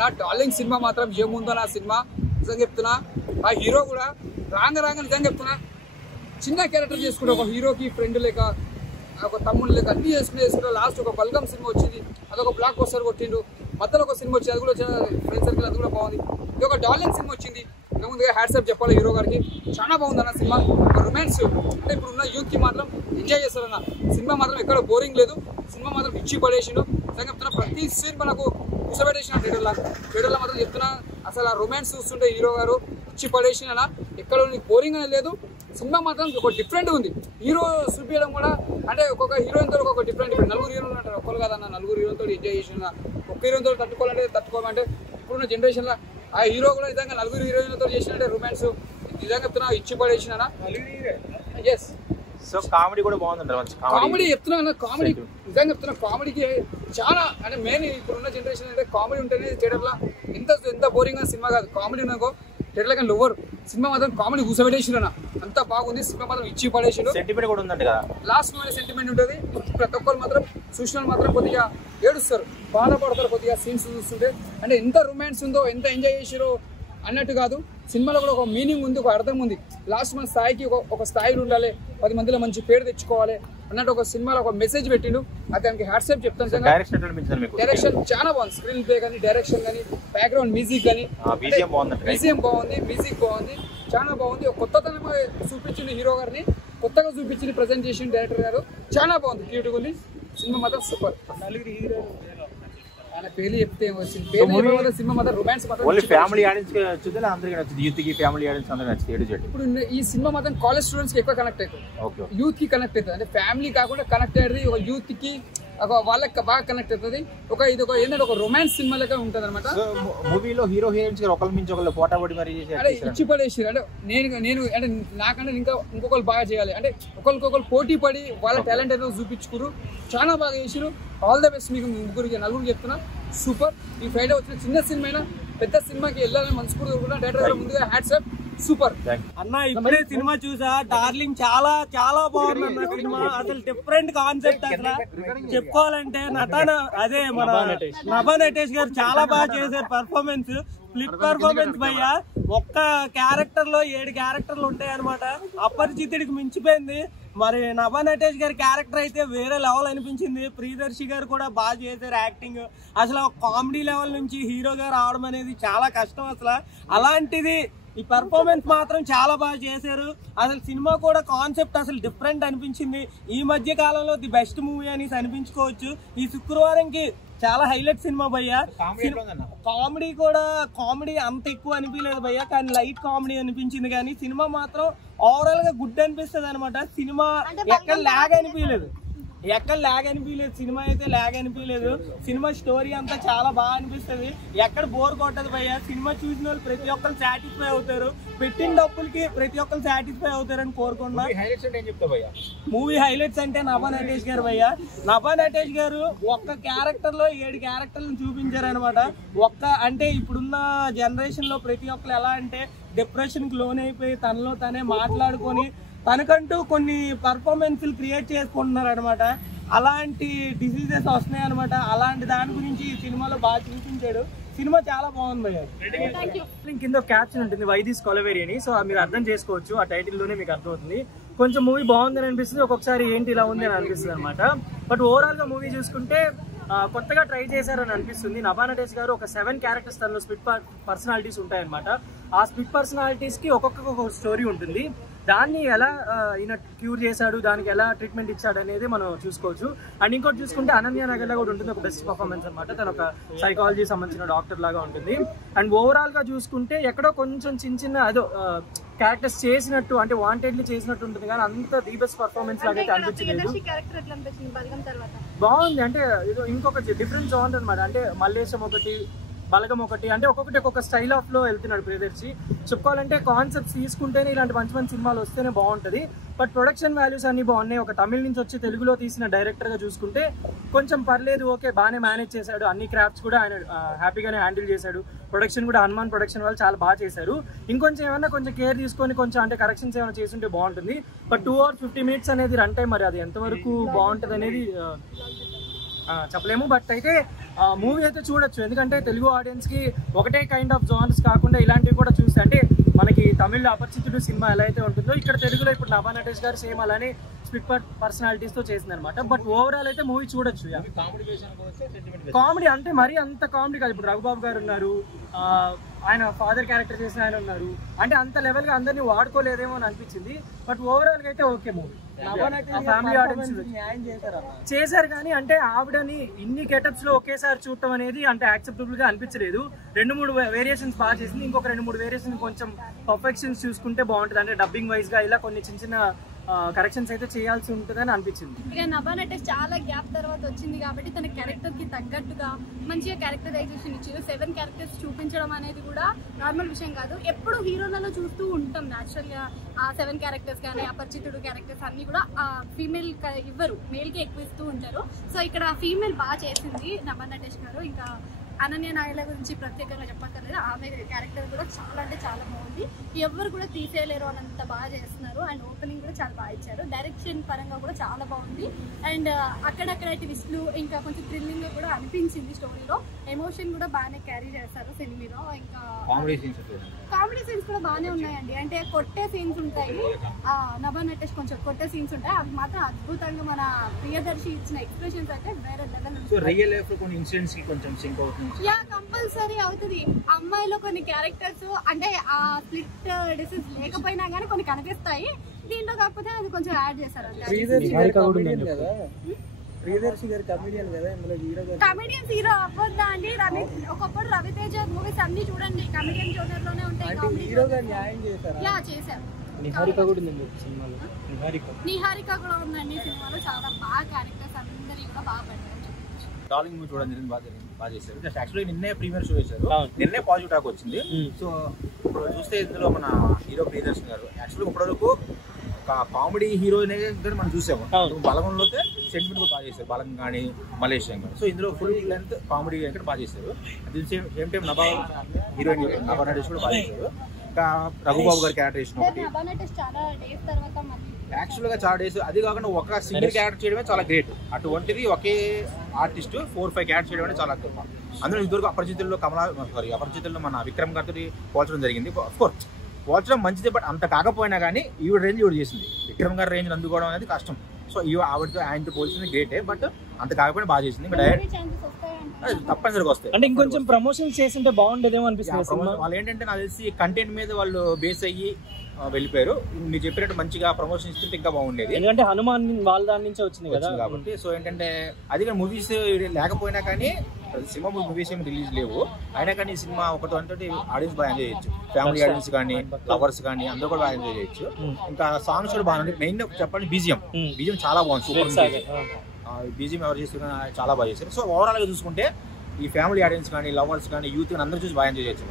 నా darling cinema మాత్రం ఏముందో నా సినిమా నిజంగా చెప్తున్నా. ఆ హీరో కూడా రాంగ నిజంగా చెప్తున్నా, చిన్న క్యారెక్టర్ చేసుకుంటే ఒక హీరోకి ఫ్రెండ్ లేక ఒక తమ్ముడు లేక అన్ని చేసుకుంటే లాస్ట్ ఒక బల్గం సినిమా వచ్చింది, అదొక బ్లాక్ బస్టర్ కొట్టిండు. మధ్యలో ఒక సినిమా వచ్చింది, అది కూడా ఫ్రెండ్ సర్కిల్, అది కూడా బాగుంది. ఇది ఒక డార్లింగ్ సినిమా వచ్చింది, ముందుగా హ్యాట్సాప్ చెప్పాలి హీరో గారికి, చాలా బాగుంది అన్న సినిమా. ఒక రొమాన్స్ అంటే ఇప్పుడున్న యూత్కి మాత్రం ఎంజాయ్ చేస్తారన్న సినిమా, మాత్రం ఎక్కడ బోరింగ్ లేదు, సినిమా మాత్రం ఇచ్చి పడేసిండు. నిజంగా చెప్తున్నా, ప్రతి సీన్ మనకు కూసబెట్టేసిన థియేటర్లో మాత్రం చెప్తున్నా. అసలు ఆ రొమాన్స్ చూస్తుంటే హీరో గారు ఇచ్చి పడేసిన, ఎక్కడ బోరింగ్ అనేది లేదు. సినిమా మాత్రం ఒక డిఫరెంట్ ఉంది. హీరో చూపించడం కూడా అంటే ఒక్కొక్క హీరోయిన్ తో ఒక డిఫరెంట్. ఇప్పుడు నలుగురు హీరోలు అంటారు, ఒక్కరు కాదన్న, నలుగురు హీరోతో ఎంజాయ్ చేసిన. ఒక్క హీరోయిన్ తో తట్టుకోవాలంటే ఇప్పుడున్న జనరేషన్లో ఆ హీరో కూడా నిజంగా నలుగురు హీరోయిన్లతో చేసినట్టే రొమాన్స్ నిజంగా చెప్తున్నా ఇచ్చి పడేసిన. ఎస్, సో కామెడీ కూడా బాగుంది. కామెడీ చెప్తున్నా, కామెడీ నిజంగా చెప్తున్నా, కామెడీకి చాలా అంటే మెయిన్ ఇప్పుడున్న జనరేషన్ అంటే కామెడీ ఉంటేనే థియేటర్లో ఎంత బోరింగ్ సినిమా కాదు. కామెడీ ఉన్నాకో థియేటర్లో కానీ లోవర్ సినిమా మాత్రం కామెడీ కూసబెట్టేసిన, అంత బాగుంది సినిమా మాత్రం ఇచ్చి పడేసిన. సెంటిమెంట్ కూడా ఉందండి కదా, లాస్ట్ మూమెంట్ సెంటిమెంట్ ఉంటుంది. ప్రతి ఒక్కరు మాత్రం చూసిన మాత్రం కొద్దిగా ఏడుస్తారు, బాధపడతారు కొద్దిగా సీన్స్ చూస్తుంటే. అంటే ఎంత రొమాన్స్ ఉందో, ఎంత ఎంజాయ్ చేసారో అన్నట్టు కాదు, సినిమాలో కూడా ఒక మీనింగ్ ఉంది, ఒక అర్థం ఉంది. లాస్ట్ మన స్థాయికి ఒక స్థాయిలో ఉండాలి, 10 మందిలో మంచి పేరు తెచ్చుకోవాలి అన్నట్టు ఒక సినిమాలో ఒక మెసేజ్ పెట్టిండు. అతనికి హ్యాట్సాప్ చెప్తాను. డైరెక్షన్ చాలా బాగుంది, స్క్రీన్ ప్లే కానీ, డైరెక్షన్ కానీ, బ్యాక్గ్రౌండ్ మ్యూజిక్ కానీ, బీజిఎం బాగుంది, మ్యూజిక్ బాగుంది, చాలా బాగుంది. ఒక కొత్తతనం చూపించింది హీరో గారిని, కొత్తగా చూపించింది ప్రజెంట్ చేసిన డైరెక్టర్ గారు, చాలా బాగుంది, క్యూట్గా ఉంది సినిమా మాత్రం సూపర్. ఆయన పేర్లు చెప్తే వచ్చింది, పేర్లు సినిమా మాత్రం రొమాన్స్ ఇప్పుడు ఈ సినిమా మాత్రం కాలేజ్ స్టూడెంట్స్ కి ఎక్కువ కనెక్ట్ అవుతుంది, యూత్ కి కనెక్ట్ అవుతుంది. అంటే ఫ్యామిలీ కాకుండా కనెక్ట్ అయ్యేది ఒక యూత్ కి, వాళ్ళకి బాగా కనెక్ట్ అవుతుంది. ఇది ఏంటంటే ఒక రొమాన్స్ సినిమా లెక్క ఉంటుంది అనమాట. మూవీలో హీరో హీరోయిన్స్ ఒకరి నుంచి ఒకళ్ళు పోటాపడి మరి ఇచ్చి పడేసి, అంటే నేను అంటే నాకంటే ఇంకొకరు బాగా చేయాలి అంటే ఒకరికొకరు పోటీ పడి వాళ్ళ టాలెంట్ అనేది చూపించుకురు, చాలా బాగా చేసిరు. ఆల్ ద బెస్ట్ మీకు ముగ్గురికి నలుగురికి చెప్తున్నా, సూపర్. ఈ ఫ్రైడే వచ్చిన చిన్న సినిమా అయినా పెద్ద సినిమాకి వెళ్ళాలని మనస్ఫూర్తిగా కూడా డైరెక్టర్ ముందుగా హ్యాట్సాప్, సూపర్ అన్న. ఇప్పుడే సినిమా చూసా, డార్లింగ్ చాలా చాలా బాగుంది అన్న సినిమా. అసలు డిఫరెంట్ కాన్సెప్ట్, అసలు చెప్పుకోవాలంటే నటన అదే మన నభా నటేష్ గారు చాలా బాగా చేశారు. పర్ఫార్మెన్స్ ఫ్లిప్ పర్ఫార్మెన్స్ భయ్య, ఒక్క క్యారెక్టర్ లో 7 క్యారెక్టర్లు ఉంటాయి అనమాట. అపరిచితుడికి మించిపోయింది. మరి నభా నటేష్ గారి క్యారెక్టర్ అయితే వేరే లెవెల్ అనిపించింది. ప్రియదర్శి గారు కూడా బాగా చేశారు యాక్టింగ్. అసలు కామెడీ లెవెల్ నుంచి హీరోగా రావడం అనేది చాలా కష్టం అసలు. అలాంటిది ఈ పర్ఫార్మెన్స్ మాత్రం చాలా బాగా చేశారు. అసలు సినిమా కూడా కాన్సెప్ట్ అసలు డిఫరెంట్ అనిపించింది. ఈ మధ్య కాలంలో ది బెస్ట్ మూవీ అనేసి అనిపించుకోవచ్చు. ఈ శుక్రవారంకి చాలా హైలైట్ సినిమా భయ్య. కామెడీ కూడా కామెడీ అంత ఎక్కువ అనిపించలేదు భయ్య, కానీ లైట్ కామెడీ అనిపించింది. కానీ సినిమా మాత్రం ఓవరాల్ గా గుడ్ అనిపిస్తుంది అనమాట. సినిమా ఎక్కడ ల్యాగ్ అనిపించలేదు, సినిమా అయితే ల్యాగ్ అనిపించలేదు. సినిమా స్టోరీ అంతా చాలా బాగా అనిపిస్తుంది, ఎక్కడ బోర్ కొట్టదు భయ్య. సినిమా చూసిన వాళ్ళు ప్రతి ఒక్కరు సాటిస్ఫై అవుతారు, పెట్టిన డబ్బులకి ప్రతి ఒక్కరు సాటిస్ఫై అవుతారని కోరుకున్నా. మూవీ హైలైట్స్ అంటే నభా నటేష్ గారు భయ్య. నభా నటేష్ గారు ఒక్క క్యారెక్టర్ లో 7 క్యారెక్టర్లను చూపించారు అనమాట. అంటే ఇప్పుడున్న జనరేషన్ లో ప్రతి ఒక్కరు ఎలా అంటే డిప్రెషన్ కి లోన్ అయిపోయి తనలో తనే మాట్లాడుకొని తనకంటూ కొన్ని పర్ఫార్మెన్స్లు క్రియేట్ చేసుకుంటున్నారు అనమాట. అలాంటి డిసీజెస్ వస్తున్నాయి అనమాట. అలాంటి దాని గురించి ఈ సినిమాలో బాగా చూపించాడు. సినిమా చాలా బాగుంది భయ్య. కింద క్యాప్షన్ ఉంటుంది వైదిస్ కొలవేరి అని, సో మీరు అర్థం చేసుకోవచ్చు, ఆ టైటిల్ లోనే మీకు అర్థమవుతుంది. కొంచెం మూవీ బాగుందని అనిపిస్తుంది, ఒక్కొక్కసారి ఏంటి ఇలా ఉంది అని అనిపిస్తుంది అనమాట. బట్ ఓవరాల్ గా మూవీ చూసుకుంటే కొత్తగా ట్రై చేశారని అనిపిస్తుంది. నభా నటేష్ గారు ఒక 7 క్యారెక్టర్స్ తనలో స్ప్లిట్ పర్సనాలిటీస్ ఉంటాయన్నమాట. ఆ స్ప్లిట్ పర్సనాలిటీస్ కి ఒక్కొక్క స్టోరీ ఉంటుంది. దాన్ని ఎలా ఈయన క్యూర్ చేశాడు, దానికి ఎలా ట్రీట్మెంట్ ఇచ్చాడు అనేది మనం చూసుకోవచ్చు. అండ్ ఇంకోటి చూసుకుంటే అనన్య నగర్లా కూడా ఉంటుంది, ఒక బెస్ట్ పర్ఫార్మెన్స్ అనమాట. తను ఒక సైకాలజీ సంబంధించిన డాక్టర్ లాగా ఉంటుంది. అండ్ ఓవరాల్ గా చూసుకుంటే ఎక్కడో కొంచెం చిన్న అదో క్యారెక్టర్స్ చేసినట్టు, అంటే వాంటెడ్లీ చేసినట్టు ఉంటుంది, కానీ అంత ది బెస్ట్ పర్ఫార్మెన్స్ లాగా అయితే అనిపించలేదు. బాగుంది, అంటే ఏదో ఇంకొక డిఫరెంట్ జాన్ అనమాట. అంటే మల్లేశం ఒకటి, బలగం ఒకటి, అంటే ఒక్కొక్క స్టైల్ ఆఫ్ లో వెళ్తున్నాడు ప్రియదర్శి. చెప్పుకోవాలంటే కాన్సెప్ట్స్ తీసుకుంటేనే ఇలాంటి మంచి సినిమాలు వస్తేనే బాగుంటుంది. బట్ ప్రొడక్షన్ వాల్యూస్ అన్ని బాగున్నాయి. ఒక తమిళ నుంచి వచ్చి తెలుగులో తీసిన డైరెక్టర్ గా చూసుకుంటే కొంచెం పర్లేదు, ఓకే, బాగానే మేనేజ్ చేశాడు. అన్ని క్రాఫ్ట్స్ కూడా ఆయన హ్యాపీగానే హ్యాండిల్ చేశాడు. ప్రొడక్షన్ కూడా హనుమాన్ ప్రొడక్షన్ వాళ్ళు చాలా బాగా చేశారు. ఇంకొంచెం ఏమన్నా కొంచెం కేర్ తీసుకొని కొంచెం అంటే కరెక్షన్స్ ఏమైనా చేస్తుంటే బాగుంటుంది. బట్ 2 hours 50 minutes అనేది రన్ టైం, మరి అది ఎంతవరకు బాగుంటుంది అనేది చెప్పలేము. బట్ అయితే మూవీ అయితే చూడొచ్చు, ఎందుకంటే తెలుగు ఆడియన్స్ కి ఒకటే కైండ్ ఆఫ్ జోనర్స్ కాకుండా ఇలాంటివి కూడా చూస్తే, అంటే మనకి తమిళ్లో అపరిచితుడు సినిమా ఎలా అయితే ఉంటుందో ఇక్కడ తెలుగులో ఇప్పుడు నభా నటేష్ గారు సేమ్ అలానే స్ప్లిట్ పర్సనాలిటీస్ తో చేసింది అనమాట. బట్ ఓవరాల్ అయితే మూవీ చూడొచ్చు. కామెడీ అంటే మరీ అంత కామెడీ కాదు. ఇప్పుడు రఘుబాబు గారు ఉన్నారు, ఆయన ఫాదర్ క్యారెక్టర్ చేసిన ఆయన ఉన్నారు, అంటే అంత లెవెల్ గా అందరినీ వాడుకోలేదేమో అని అనిపించింది. బట్ ఓవరాల్ గా అయితే ఓకే మూవీ. ఫ్యామిలీ ఆడియన్స్ చేశారు కానీ అంటే ఆవిడని ఇన్ని గెటప్స్ లో ఒకేసారి చూడటం అనేది అంటే యాక్సెప్టబుల్ గా అనిపించలేదు. 2-3 వేరియేషన్స్ బాగా చేసింది, ఇంకొక 2-3 వేరియేషన్ కొంచెం పర్ఫెక్షన్స్ చూసుకుంటే బాగుంటుంది. అంటే డబ్బింగ్ వైజ్ గా ఇలా కొన్ని చిన్న చిన్న కరెక్షన్స్ అయితే చేయాల్సి ఉంటుందని అనిపించింది. ఇక నభా నటేష్ చాలా గ్యాప్ తర్వాత వచ్చింది కాబట్టి తన క్యారెక్టర్ కి తగ్గట్టుగా మంచిగా క్యారెక్టరైజేషన్ ఇచ్చారు. 7 క్యారెక్టర్స్ చూపించడం అనేది కూడా నార్మల్ విషయం కాదు. ఎప్పుడు హీరోలలో చూస్తూ ఉంటాం న్యాచురల్ గా ఆ 7 క్యారెక్టర్స్ కానీ అపరిచితుడు క్యారెక్టర్స్ అన్ని కూడా ఫీమేల్ ఇవ్వరు, మేల్ కి ఎక్కువ ఇస్తూ ఉంటారు. సో ఇక్కడ ఫీమేల్ బాగా చేసింది నభా నటేష్ గారు. ఇంకా అనన్య నాయల గురించి ప్రత్యేకంగా చెప్పక్కర్లేదు, ఆమె క్యారెక్టర్ కూడా చాలా అంటే చాలా బాగుంది. ఎవరు కూడా తీసేయలేరు అన్నంత బాగా చేస్తున్నారు. అండ్ ఓపెనింగ్ కూడా చాలా బాగా ఇచ్చారు. డైరెక్షన్ పరంగా కూడా చాలా బాగుంది. అండ్ అక్కడక్కడ ట్విస్ట్లు ఇంకా కొంచెం థ్రిల్లింగ్ గా కూడా అనిపించింది. స్టోరీలో ఎమోషన్ కూడా బాగానే క్యారీ చేస్తారు సినిమాలో. ఇంకా కామెడీ సీన్స్ కూడా బాగానే ఉన్నాయండి. అంటే కొట్టే సీన్స్ ఉంటాయి, నభా నటేష్ కొంచెం కొట్టే సీన్స్ ఉంటాయి, అవి మాత్రం అద్భుతంగా మన ప్రియదర్శి ఇచ్చిన ఎక్స్ప్రెషన్స్ అయితే వేరే లెవెల్. యా కంపల్సరీ అవుతుంది. అమ్మాయిలో కొన్ని క్యారెక్టర్స్ అంటే ఆ స్ప్లిట్ డిసీజ్ లేకపోయినా కానీ కొన్ని కనిపిస్తాయి దీంట్లో, కాకపోతే అది కొంచెం యాడ్ చేశారు. కమెడియన్స్ హీరో అవ్వద్దా అండి? ఒకప్పుడు రవితేజ మూవీస్ అన్ని చూడండి కమెడియన్ జోనర్ లోనే ఉంటాయి. యా చేశారు. నిహారిక కూడా ఉందండి సినిమాలో. చాలా బాగా క్యారెక్టర్స్ అందరి కూడా బాగా పడ్డారు. డార్లింగ్ మూవీ చూడడం జరిగింది, బాగా చేశారు. జస్ట్ యాక్చువల్లీ నిన్నే ప్రీమియర్ షో చేశారు, నిన్నే పాజిటివ్ టాక్ వచ్చింది. సో ఇప్పుడు చూస్తే ఇందులో మన హీరో ప్రియదర్శన్ గారు యాక్చువల్లీ ఇప్పటివరకు కామెడీ హీరోయిన్ మనం చూసాము. బలగంలో సెంటిమెంట్ కూడా బాగా చేశారు, బలగం కానీ మలేషియన్ కానీ. సో ఇందులో ఫుల్ లెంత్ కామెడీ అంటే బాగా చేశారు. At same time Nabha heroine Nabha Natesh కూడా బాగా చేశారు. ఇంకా రఘుబాబు గారి క్యారెక్టరేషన్ ఒకటి యాక్చువల్గా చాలా డేస్, అది కాకుండా ఒక సింగిల్ క్యారెక్టర్ చేయడమే చాలా గ్రేట్. అటువంటిది ఒకే ఆర్టిస్ట్ 4-5 క్యారెక్టర్ చేయడమే చాలా గొప్ప. అందులో ఇదివరకు అపరిచితుల్లో మన విక్రమ్ గారితో పోల్చడం జరిగింది. అఫ్కోర్స్ పోల్చడం మంచిదే, బట్ అంత కాకపోయినా కానీ ఈవిడ రేంజ్ ఈవిడ చేసింది. విక్రమ్ గారి రేంజ్ అందుకోవడం అనేది కష్టం. సో ఆవిడతో ఆయనతో పోల్చింది గ్రేటే, బట్ అంత కాకపోయినా బాగా చేసింది. తప్పనిసరిగా వస్తాయి. అంటే ఇంకొంచెం ప్రమోషన్ చేస్తుంటే బాగుండేదేమో అనిపిస్తుంది. వాళ్ళు ఏంటంటే నాకు తెలిసి కంటెంట్ మీద వాళ్ళు బేస్ అయ్యి వెళ్ళిపోయారు. మీరు చెప్పినట్టు మంచిగా ప్రమోషన్ ఇస్తుంటే ఇంకా బాగుండేది, ఎందుకంటే హనుమాన్ వాళ్ళ దాని నుంచి వచ్చింది కదా కాబట్టి. సో ఏంటంటే అది కానీ మూవీస్ లేకపోయినా కానీ సినిమా మూవీస్ ఏమి రిలీజ్ లేవు, అయినా కానీ ఈ సినిమా ఒకటి అంటే ఆడియన్స్ బాగా ఎంజాయ్ చేయొచ్చు. ఫ్యామిలీ ఆడియన్స్ కానీ లవర్స్ కానీ అందరూ కూడా బాగా ఎంజాయ్ చేయొచ్చు. ఇంకా సాంగ్స్ కూడా బాగుంది. మెయిన్ చెప్పండి బీజియం చాలా బాగుంది, సూపర్ బీజియం ఎవరు చేస్తున్నా చాలా బాగా చేశారు. సో ఓవరాల్ గా చూసుకుంటే ఈ ఫ్యామిలీ ఆడియన్స్ కానీ లవర్స్ కానీ యూత్ కానీ అందరూ చూసి బాగా ఎంజాయ్ చేయొచ్చు.